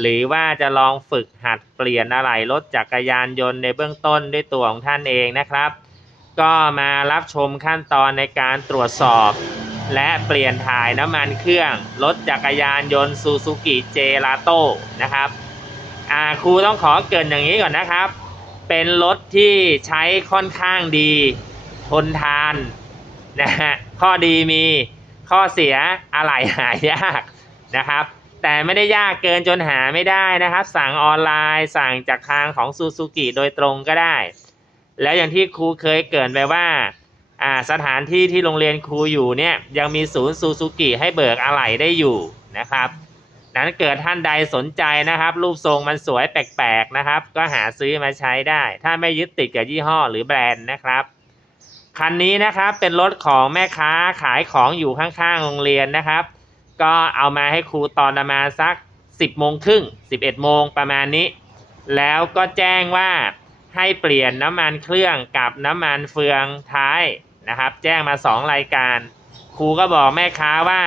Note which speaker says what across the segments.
Speaker 1: หรือว่าจะลองฝึกหัดเปลี่ยนอะไหล่รถจักรยานยนต์ในเบื้องต้นด้วยตัวของท่านเองนะครับ ก็มารับชมขั้นตอนในการตรวจสอบ และเปลี่ยนถ่ายน้ำมันเครื่องรถจักรยานยนต์ซูซูกิเจลาโต้นะครับอ่าครูต้องขอเกินอย่างนี้ก่อนนะครับ เป็นรถที่ใช้ค่อนข้างดีทนทานนะฮะข้อดีมีข้อเสียอะไหล่หายากนะครับ แต่ไม่ได้ยากเกินจนหาไม่ได้นะครับ สั่งออนไลน์สั่งจากทางของซูซูกิโดยตรงก็ได้ แล้วอย่างที่ครูเคยเกินไปว่าอ่าสถานที่ที่โรงเรียนครูอยู่เนี่ยยังมีศูนย์ซูซูกิให้เบิกอะไหล่ได้อยู่นะครับ นั้นเกิดท่านใดสนใจนะครับ รูปทรงมันสวยแปลกๆนะครับ ก็หาซื้อมาใช้ได้ ถ้าไม่ยึดติดกับยี่ห้อหรือแบรนด์นะครับคันนี้นะครับเป็นรถของแม่ค้าขายของอยู่ข้างๆโรงเรียนนะครับ ก็เอามาให้ครูตอนประมาณสัก 10โมงครึ่ง11โมงประมาณนี้ แล้วก็แจ้งว่าให้เปลี่ยนน้ำมันเครื่องกับน้ำมันเฟืองท้ายนะครับ แจ้งมา 2 รายการ ครูก็บอกแม่ค้าว่า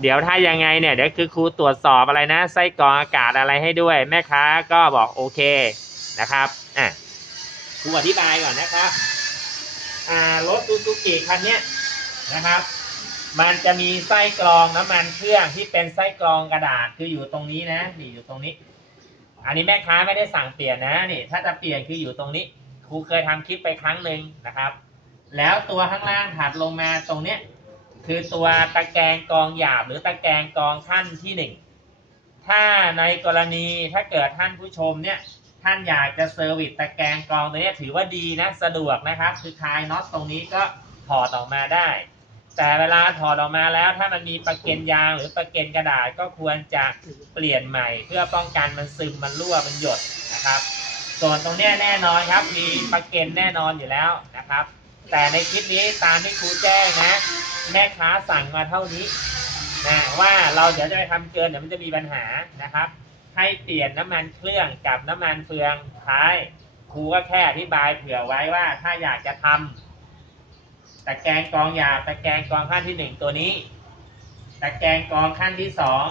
Speaker 1: เดี๋ยวถ้ายังไงเนี่ยเดี๋ยวคือครูตรวจสอบอะไรนะไส้กรองอากาศอะไรให้ด้วย แม่ค้าก็บอกโอเคนะครับอะครูอธิบายก่อนนะครับอ่ารถซูซูกิคันนี้นะครับ มันจะมีไส้กรองน้ำมันเครื่องที่เป็นไส้กรองกระดาษคืออยู่ตรงนี้นะนี่อยู่ตรงนี้ อันนี้แม่ค้าไม่ได้สั่งเปลี่ยนนะนี่ถ้าจะเปลี่ยนคืออยู่ตรงนี้ครูเคยทำคลิปไปครั้งหนึ่งนะครับ แล้วตัวข้างล่างถัดลงมาตรงเนี้ยคือตัวตะแกรงกรองหยาบหรือตะแกรงกรองขั้นที่หนึ่งถ้าในกรณีถ้าเกิดท่านผู้ชมเนี่ยท่านอยากจะเซอร์วิสตะแกรงกรองตัวนี้ถือว่าดีนะสะดวกนะครับ คือคลายน็อตตรงนี้ก็ถอดออกมาได้ แต่เวลาถอดออกมาแล้ว ถ้ามันมีประเก็นยางหรือประเก็นกระดาษก็ควรจะเปลี่ยนใหม่ เพื่อป้องกันมันซึมมันรั่วมันหยดนะครับ ส่วนตรงเนี้ยแน่นอนครับ มีประเก็นแน่นอนอยู่แล้วนะครับ แต่ในคลิปนี้ตามที่ครูแจ้งนะแม่ค้าสั่งมาเท่านี้นะว่าเราเดี๋ยวจะไปทำเกินเดี๋ยวมันจะมีปัญหานะครับ ให้เปลี่ยนน้ำมันเครื่องกับน้ำมันเฟืองท้ายครูก็แค่อธิบายเผื่อไว้ว่าถ้าอยากจะทำ ตะแกรงกองหยาบตะแกรงกองขั้นที่หนึ่งตัวนี้ ตะแกรงกองขั้นที่สอง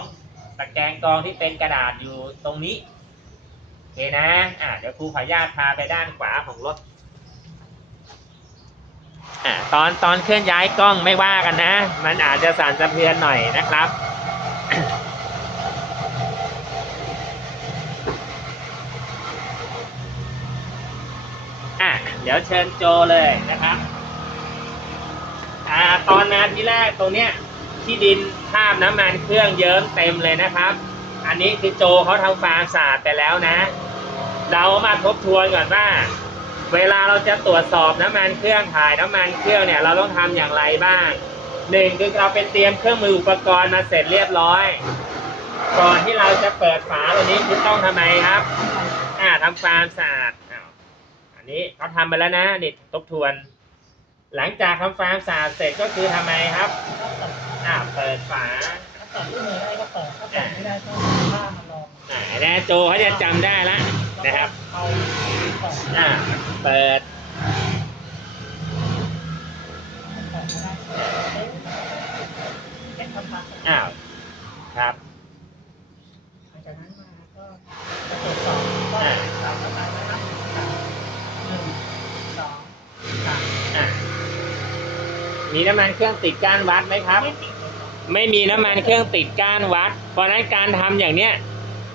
Speaker 1: ตะแกรงกองที่เป็นกระดาษอยู่ตรงนี้โอเคนะอะเดี๋ยวครูขออนุญาตพาไปด้านขวาของรถอะตอนตอนเคลื่อนย้ายกล้องไม่ว่ากันนะ มันอาจจะสั่นสะเทือนหน่อยนะครับอะเดี๋ยวเชิญโจเลยนะครับ อ่าตอนมาที่แรกตรงเนี้ยที่ดินคาบน้ำมันเครื่องเยิ้มเต็มเลยนะครับ อันนี้คือโจเขาทำความสะอาดไปแล้วนะ เรามาทบทวนก่อนว่า เวลาเราจะตรวจสอบน้ำมันเครื่องถ่ายน้ำมันเครื่องเนี่ยเราต้องทำอย่างไรบ้างหนึ่งคือเราเป็นเตรียมเครื่องมืออุปกรณ์มาเสร็จเรียบร้อย ก่อนที่เราจะเปิดฝาตัวนี้คือต้องทำไมครับ อ่าทำความสะอาดอันนี้เขาทำไปแล้วนะนี่ทบทวน หลังจากทำความสะอาดเสร็จก็คือทำไมครับ อ่าเปิดฝา
Speaker 2: ถ้าเปิดด้วยมือได้ก็เปิดถ้าเปิดไม่ได้ก็ผ้ามาลอง
Speaker 1: อ่านะโจเขาจะจำได้ละ
Speaker 2: แล้ว
Speaker 1: นะครับ
Speaker 2: เอาเปิด
Speaker 1: อ่าเปิด
Speaker 2: เปิดไม่ได้เก็บคำพัก
Speaker 1: อ้าวครับ
Speaker 2: มีน้ำ
Speaker 1: มันเครื่องติดก้านวัดไหมครับ
Speaker 2: ไม่ติด
Speaker 1: ไม่มีน้ำมันเครื่องติดก้านวัด เพราะนั้นการทำอย่างเนี้ย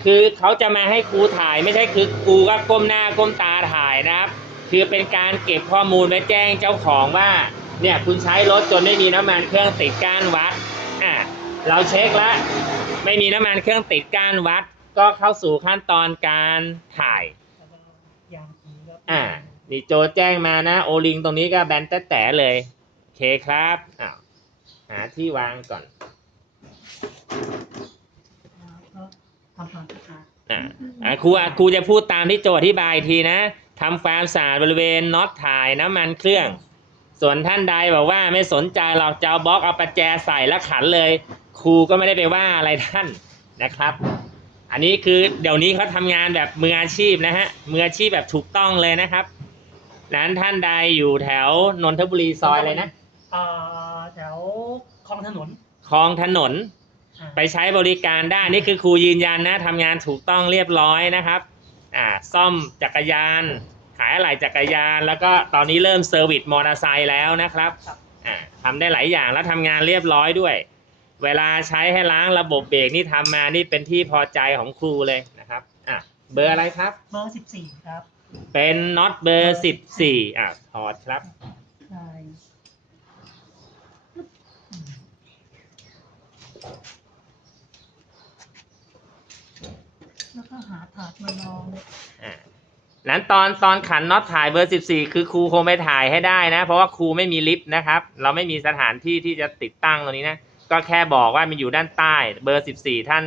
Speaker 1: คือเขาจะมาให้ครูถ่ายไม่ใช่คือครูก็ก้มหน้าก้มตาถ่ายนะครับ คือเป็นการเก็บข้อมูลไว้แจ้งเจ้าของว่า เนี่ยคุณใช้รถจนไม่มีน้ำมันเครื่องติดก้านวัดอะเราเช็คแล้วไม่มีน้ำมันเครื่องติดก้านวัด ก็เข้าสู่ขั้นตอนการถ่ายอ่านี่โจแจ้งมานะ โอลิงตรงนี้ก็แบนแต๊ะๆเลย คครับอ้าวหาที่วางก่อน
Speaker 2: แล้วก็ทำความสะอาด
Speaker 1: อ่าอ่าครูอะครูจะพูดตามที่โจอธิบายอีกทีนะทำความสะอาดบริเวณน็อตถ่ายน้ำมันเครื่อง ส่วนท่านใดบอกว่าไม่สนใจหรอกจะเอาบล็อกเอาประแจใส่แล้วขันเลย ครูก็ไม่ได้ไปว่าอะไรท่านนะครับ อันนี้คือเดี๋ยวนี้เขาทำงานแบบมืออาชีพนะฮะมืออาชีพแบบถูกต้องเลยนะครับนั้นท่านใดอยู่แถวนนทบุรีซอยเลยนะ
Speaker 2: เอ่อแถวคลองถนน
Speaker 1: คลองถนน
Speaker 2: อ่า
Speaker 1: ไปใช้บริการได้นี่คือครูยืนยันนะทำงานถูกต้องเรียบร้อยนะครับอ่าซ่อมจักรยาน ขายอะไหล่จักรยาน แล้วก็ตอนนี้เริ่มเซอร์วิสมอเตอร์ไซค์แล้วนะครับ
Speaker 2: ครับ
Speaker 1: อ่าทำได้หลายอย่างแล้วทำงานเรียบร้อยด้วย เวลาใช้ให้ล้างระบบเบรกนี่ทำมานี่เป็นที่พอใจของครูเลยนะครับอะเบอร์อะไรครับ
Speaker 2: เบอร์สิบสี่ครับ
Speaker 1: เป็นน็อตเบอร์สิบสี่อะถอดครับ
Speaker 2: ใช่อืม แล้วก็หาถาดมาลอง
Speaker 1: อ่านั้นตอนตอนขันน็อตถ่ายเบอร์14คือครูคงไปถ่ายให้ได้นะ เพราะว่าครูไม่มีลิฟต์นะครับ เราไม่มีสถานที่ที่จะติดตั้งตรงนี้นะ ก็แค่บอกว่ามันอยู่ด้านใต้เบอร์14ท่าน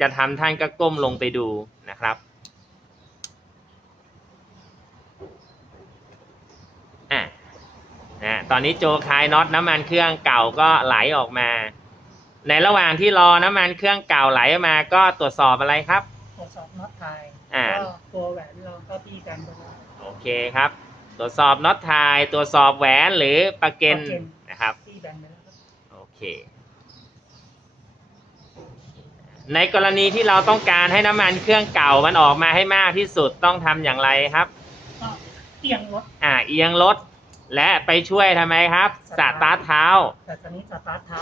Speaker 1: จะทำท่านก็ก้มลงไปดูนะครับอะนะตอนนี้โจคลายน็อตน้ำมันเครื่องเก่าก็ไหลออกมา ในระหว่างที่รอน้ำมันเครื่องเก่าไหลออกมาก็ตรวจสอบอะไรครับ
Speaker 2: ตรวจสอบน็อตไทย
Speaker 1: อ่า
Speaker 2: ก็ตัวแหวนเราก็พี่กันไปแล้ว
Speaker 1: โอเคครับ ตรวจสอบน็อตไทยตรวจสอบแหวนหรือประเกน
Speaker 2: ประเก็น
Speaker 1: นะครับ
Speaker 2: พี่แบนไปแล้วครับ
Speaker 1: โอเค ในกรณีที่เราต้องการให้น้ำมันเครื่องเก่ามันออกมาให้มากที่สุดต้องทำอย่างไรครับ
Speaker 2: ก็เอียงรถ
Speaker 1: อ่าเอียงรถ และไปช่วยทำไมครับสตาร์ทเท้า
Speaker 2: แต่ตอนนี้สตาร์ทเท้า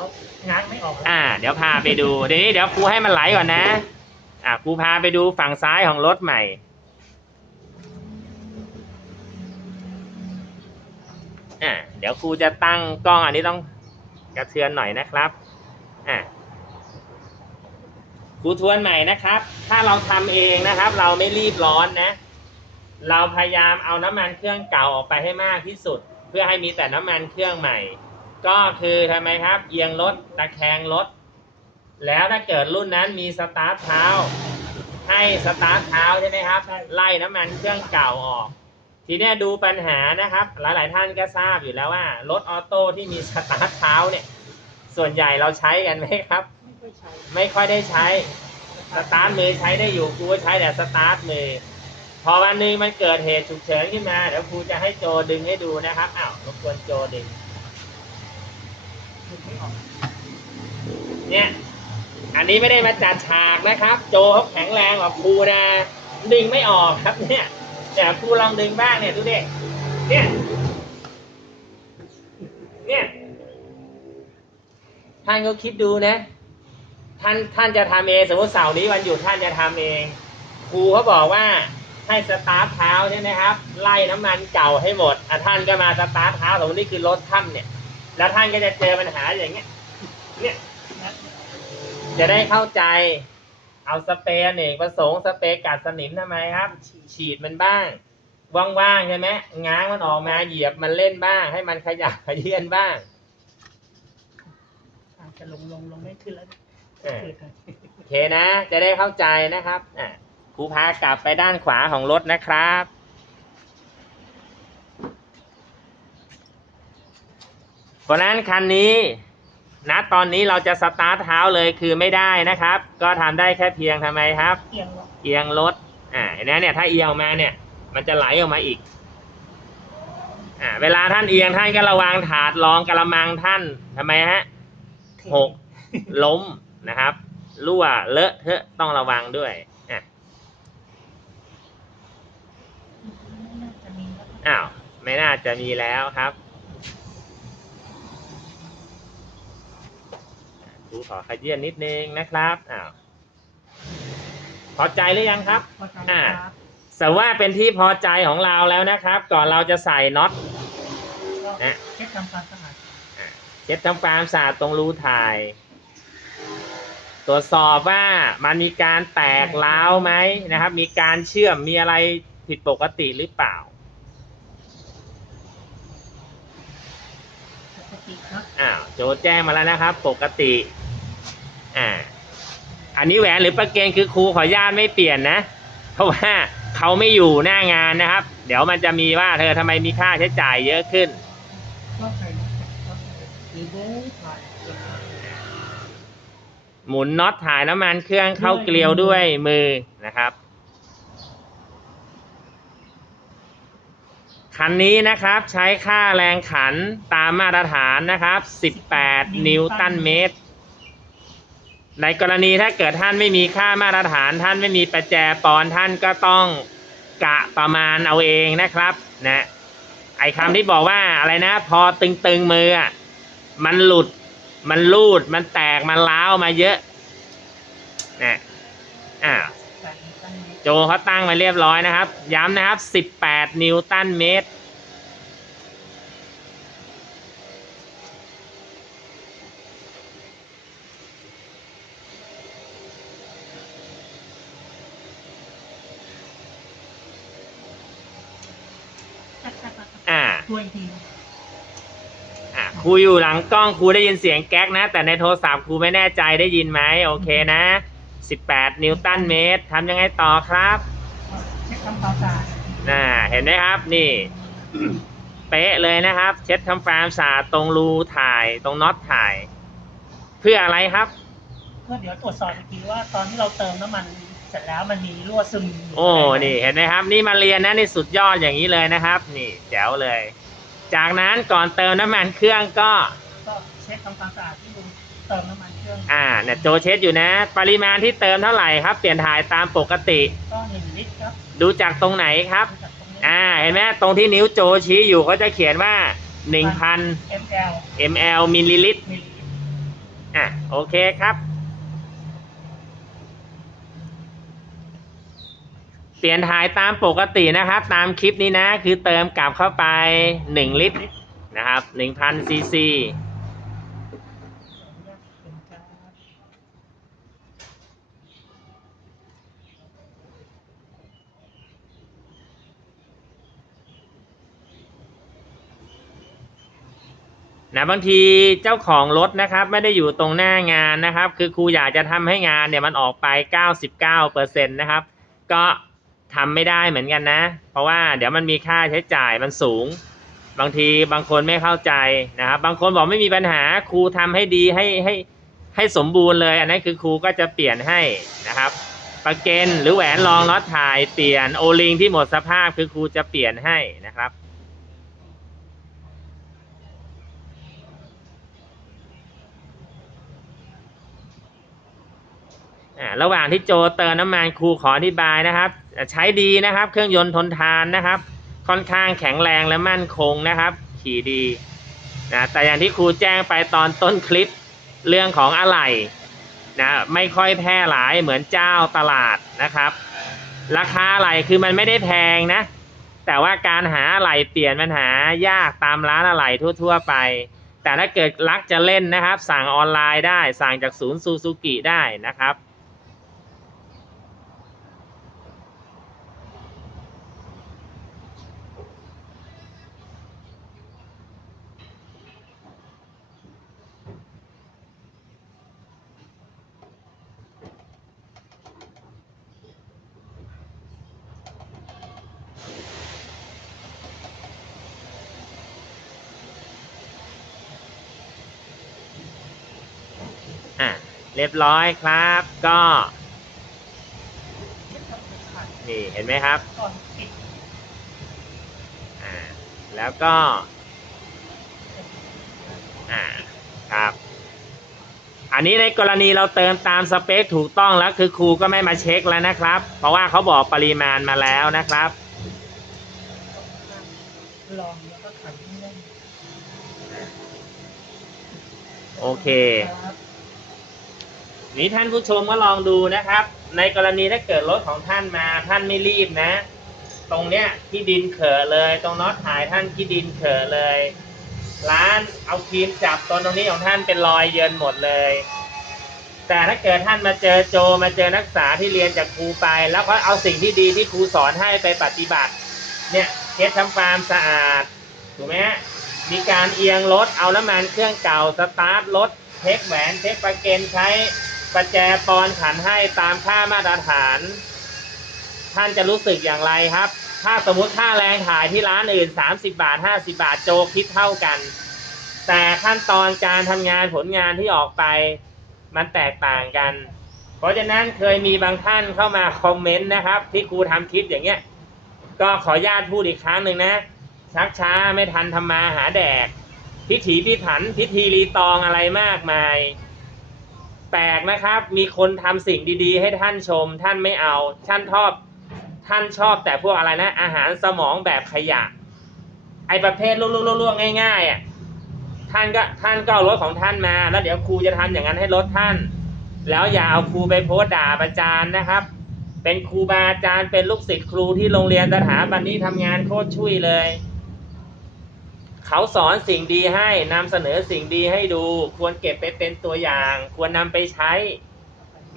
Speaker 2: ง้างไม่ออกแล้ว
Speaker 1: อ่า เดี๋ยวพาไปดูเดี๋ยวนี้เดี๋ยวครูให้มันไหลก่อนนะ อ่าครูพาไปดูฝั่งซ้ายของรถใหม่ อ่าเดี๋ยวครูจะตั้งกล้องอันนี้ต้องกระเทือนหน่อยนะครับ อ่าครูทวนใหม่นะครับ ถ้าเราทำเองนะครับ เราไม่รีบร้อนนะ เราพยายามเอาน้ำมันเครื่องเก่าออกไปให้มากที่สุด เพื่อให้มีแต่น้ำมันเครื่องใหม่ ก็คือทำไมครับ เอียงรถตะแคงรถ แล้วถ้าเกิดรุ่นนั้นมีสตาร์ทเท้า ให้สตาร์ทเท้าใช่ไหมครับ ไล่น้ำมันเครื่องเก่าออก ทีนี้ดูปัญหานะครับ หลายๆท่านก็ทราบอยู่แล้วว่ารถออโต้ที่มีสตาร์ทเท้าเนี่ย ส่วนใหญ่เราใช้กันไหมครับ
Speaker 2: ไม่ค่อยใช้
Speaker 1: ไม่ค่อยได้ใช้สตาร์ทมือใช้ได้อยู่ครูก็ใช้แต่สตาร์ทมือ พอวันหนึงมันเกิดเหตุฉุกเฉินขึ้นมาเดี๋ยวครูจะให้โจดึงให้ดูนะครับอ้าวรบกวนโจดึงเนี่ยอันนี้ไม่ได้มาจัดฉากนะครับ โจเขาแข็งแรงกว่าครูนะดึงไม่ออกครับ เนี่ยแต่ครูลองดึงบ้างเนี่ยดูเด็กเนี่ยเนี่ยท่านก็คิดดูนะ ท่านท่านจะทำเองสมมติเสาร์นี้วันหยุดท่านจะทำเองครูเขาบอกว่า ให้สตาร์ทเท้าใช่ไหมครับ ไล่น้ำมันเก่าให้หมดอะท่านก็มาสตาร์ทเท้าสมมตินี่คือรถท่านเนี่ย แล้วท่านก็จะเจอปัญหาอย่างเงี้ย เนี่ย
Speaker 2: นะ
Speaker 1: จะได้เข้าใจ เอาสเปรย์อเนกประสงค์สเปรย์กัดสนิมทำไมครับ ฉีดมันบ้าง ว่างๆใช่ไหมง้างมันออกมาเหยียบมันเล่นบ้าง ให้มันขยับขยื่นบ้าง
Speaker 2: อาจจะลงลงลงไม่ขึ้นแล้ว
Speaker 1: เออ
Speaker 2: คือทาง
Speaker 1: โอเคนะ จะได้เข้าใจนะครับอะ ครูพากลับไปด้านขวาของรถนะครับ เพราะฉะนั้นคันนี้ณตอนนี้เราจะสตาร์ทเท้าเลยคือไม่ได้นะครับ ก็ทำได้แค่เพียงทำไมครับ
Speaker 2: เอียงรถ
Speaker 1: เอียงรถอ่าเห็นไหมเนี่ยถ้าเอียงออกมาเนี่ย มันจะไหลออกมาอีกอ่าเวลาท่านเอียงท่านก็ระวังถาดรองกระมังท่านทำไมฮะหกล้มนะครับรั่วเลอะเทอะต้องระวังด้วย อะ
Speaker 2: น่าจะมีแล้ว
Speaker 1: อ้าว ไม่น่าจะมีแล้วครับครูขอขยี้นิดนึงนะครับอ้าวพอใจหรือยังครับ
Speaker 2: พอใจ
Speaker 1: อ่า
Speaker 2: ครับ
Speaker 1: แต่ว่าเป็นที่พอใจของเราแล้วนะครับ ก่อนเราจะใส่น็อต
Speaker 2: ก็
Speaker 1: นะ
Speaker 2: เช็ดทำความสะอาด
Speaker 1: เช็ดทำความสะอาดตรงรูถ่าย ตรวจสอบว่ามันมีการแตกร้าวไหมนะครับ มีการเชื่อมมีอะไรผิดปกติหรือเปล่า
Speaker 2: ปก ติครับ
Speaker 1: อ้าวโจแจ้งมาแล้วนะครับ ปกติอ่าอันนี้แหวนหรือประเกนคือครูขออนุญาตไม่เปลี่ยนนะ เพราะว่าเขาไม่อยู่หน้างานนะครับ เดี๋ยวมันจะมีว่าเธอทำไมมีค่าใช้จ่ายเยอะขึ้น
Speaker 2: ก็ใครนะก็ใครหรือเด้อถ่าย
Speaker 1: หมุนน็อตถ่ายน้ำมันเครื่องเข้าเกลียวด้วยมือนะครับ คันนี้นะครับใช้ค่าแรงขันตามมาตรฐานนะครับ 18 นิวตันเมตร ในกรณีถ้าเกิดท่านไม่มีค่ามาตรฐาน ท่านไม่มีประแจปอนท่านก็ต้องกะประมาณเอาเองนะครับนะไอ้คำที่บอกว่าอะไรนะ พอตึงๆมือมันหลุด มันลูด มันแตก มันล้าวมาเยอะนะอ่า โจเขาตั้งมาเรียบร้อยนะครับ ย้ำนะครับ 18 นิวตันเมตร อ่า
Speaker 2: ช่วยที
Speaker 1: อะครูอยู่หลังกล้องครูได้ยินเสียงแก๊กนะ แต่ในโทรศัพท์ครูไม่แน่ใจได้ยินไหมโอเคนะ 18 นิวตันเมตรทำยังไงต่อครับ
Speaker 2: เช็คทำความสะอาด
Speaker 1: น่าเห็นไหมครับนี่ เป๊ะเลยนะครับ เช็ดทำความสะอาดตรงรูถ่ายตรงน็อตถ่าย เพื่ออะไรครับ
Speaker 2: เพื่อเดี๋ยวตรวจสอบอีกทีว่าตอนที่เราเติมน้ำมันเสร็จแล้วมันมีรั่วซึมยู่
Speaker 1: โอ้
Speaker 2: ไหม
Speaker 1: นี่เห็นไหมครับ นี่มาเรียนนะนี่สุดยอดอย่างนี้เลยนะครับ นี่แจ๋วเลย จากนั้นก่อนเติมน้ำมันเครื่องก็
Speaker 2: ก็เช็คทำความสะอาดที่ดูเติมน้ำมันเครื่ อง
Speaker 1: อ่าเนี่ยโจเช็ดอยู่นะ ปริมาณที่เติมเท่าไหร่ครับ เปลี่ยนถ่ายตามปกติ
Speaker 2: ก็หนึ่งลิตรครับ
Speaker 1: ดูจากตรงไหนครับ
Speaker 2: จากตรงนี้
Speaker 1: อ่าเห็นไหมตรงที่นิ้วโจชี้อยู่เขาจะเขียนว่า 1,000
Speaker 2: ml
Speaker 1: ml มิลลิลิตร
Speaker 2: มิลลิลิตร
Speaker 1: อะโอเคครับ เปลี่ยนถ่ายตามปกตินะครับ ตามคลิปนี้นะ คือเติมกลับเข้าไป 1 ลิตรนะครับ1,000ซีซี
Speaker 2: เป็นการ
Speaker 1: นะบางทีเจ้าของรถนะครับไม่ได้อยู่ตรงหน้างานนะครับ คือครูอยากจะทำให้งานเนี่ยมันออกไป 99%นะครับ ก็ทำไม่ได้เหมือนกันนะ เพราะว่าเดี๋ยวมันมีค่าใช้จ่ายมันสูง บางทีบางคนไม่เข้าใจนะครับ บางคนบอกไม่มีปัญหาครูทำให้ดีให้ให้ให้สมบูรณ์เลย อันนั้นคือครูก็จะเปลี่ยนให้นะครับประเกนหรือแหวนรองน็อตถ่ายเปลี่ยนโอลิงที่หมดสภาพคือครูจะเปลี่ยนให้นะครับ ระหว่างที่โจเติมน้ำมันครูขออธิบายนะครับ ใช้ดีนะครับ เครื่องยนต์ทนทานนะครับ ค่อนข้างแข็งแรงและมั่นคงนะครับ ขี่ดีนะแต่อย่างที่ครูแจ้งไปตอนต้นคลิปเรื่องของอะไหล่นะไม่ค่อยแพร่หลายเหมือนเจ้าตลาดนะครับ ราคาอะไหล่คือมันไม่ได้แพงนะ แต่ว่าการหาอะไหล่เปลี่ยนมันหายากตามร้านอะไหล่ทั่ว ๆ ไป แต่ถ้าเกิดรักจะเล่นนะครับ สั่งออนไลน์ได้สั่งจากศูนย์ซูซูกิได้นะครับ อะ เรียบร้อยครับ ก็
Speaker 2: เช็คทำความสะอาด
Speaker 1: นี่เห็นไหมครับ
Speaker 2: ก่อนปิด
Speaker 1: อ่าแล้วก็อ่าครับ อันนี้ในกรณีเราเติมตามสเปคถูกต้องแล้วคือครูก็ไม่มาเช็คแล้วนะครับ เพราะว่าเขาบอกปริมาณมาแล้วนะครับ
Speaker 2: ลองแล้วก็ขันให้แน่น
Speaker 1: โอเค
Speaker 2: ครับ
Speaker 1: นี้ท่านผู้ชมก็ลองดูนะครับ ในกรณีถ้าเกิดรถของท่านมาท่านไม่รีบนะ ตรงเนี้ยที่ดินเขอะเลย ตรงน็อตถ่ายท่านที่ดินเขอะเลย ร้านเอาครีมจับตรงตรงนี้ของท่านเป็นรอยเยินหมดเลย แต่ถ้าเกิดท่านมาเจอโจมาเจอนักศึกษาที่เรียนจากครูไป แล้วเขาเอาสิ่งที่ดีที่ครูสอนให้ไปปฏิบัติ เนี่ยเช็ดทำความสะอาดถูกไหมมีการเอียงรถเอาน้ำมันเครื่องเก่าสตาร์ทรถเช็คแหวนเช็คประเกนใช้ ประแจปอนขันให้ตามค่ามาตรฐาน ท่านจะรู้สึกอย่างไรครับ ถ้าสมมติค่าแรงถ่ายที่ร้านอื่น 30 บาท 50 บาทโจคิดเท่ากัน แต่ขั้นตอนการทำงานผลงานที่ออกไปมันแตกต่างกัน เพราะฉะนั้นเคยมีบางท่านเข้ามาคอมเมนต์นะครับ ที่ครูทำคลิปอย่างเงี้ยก็ขออนุญาตพูดอีกครั้งหนึ่งนะ ชักช้าไม่ทันทำมาหาแดก พิถีพิถันพิธีรีตองอะไรมากมาย แปลกนะครับ มีคนทำสิ่งดีๆ ให้ท่านชม ท่านไม่เอา ท่านชอบ ท่านชอบแต่พวกอะไรนะ อาหารสมองแบบขยะ ไอประเภทลุกๆๆๆง่ายๆอะ ท่านก็ท่านก็เอารถของท่านมา แล้วเดี๋ยวครูจะทำอย่างนั้นให้รถท่าน แล้วอย่าเอาครูไปโพส์ด่าประจานนะครับ เป็นครูบาอาจารย์ เป็นลูกศิษย์ครูที่โรงเรียนสถาบันนี้ทำงานโคตรช่วยเลย เขาสอนสิ่งดีให้นำเสนอสิ่งดีให้ดู ควรเก็บไปเป็นตัวอย่าง ควรนำไปใช้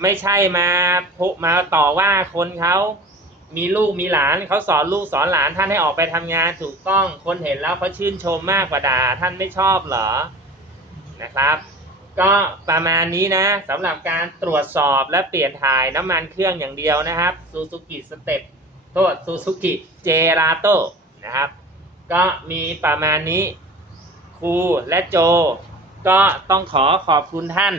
Speaker 1: ไม่ใช่มาพุมาต่อว่าคนเขามีลูกมีหลานเขาสอนลูกสอนหลานท่านให้ออกไปทำงานถูกต้องคนเห็นแล้วเขาชื่นชมมากกว่าด่าท่านไม่ชอบเหรอนะครับ ก็ประมาณนี้นะสำหรับการตรวจสอบและเปลี่ยนถ่ายน้ำมันเครื่องอย่างเดียวนะครับซูซูกิสเต็ปโทษซูซูกิเจราโตนะครับ ก็มีประมาณนี้ ครูและโจ ก็ต้องขอขอบคุณท่าน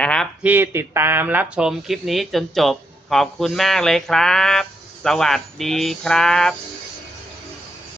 Speaker 1: นะครับ ที่ติดตามรับชมคลิปนี้จนจบขอบคุณมากเลยครับ สวัสดีครับ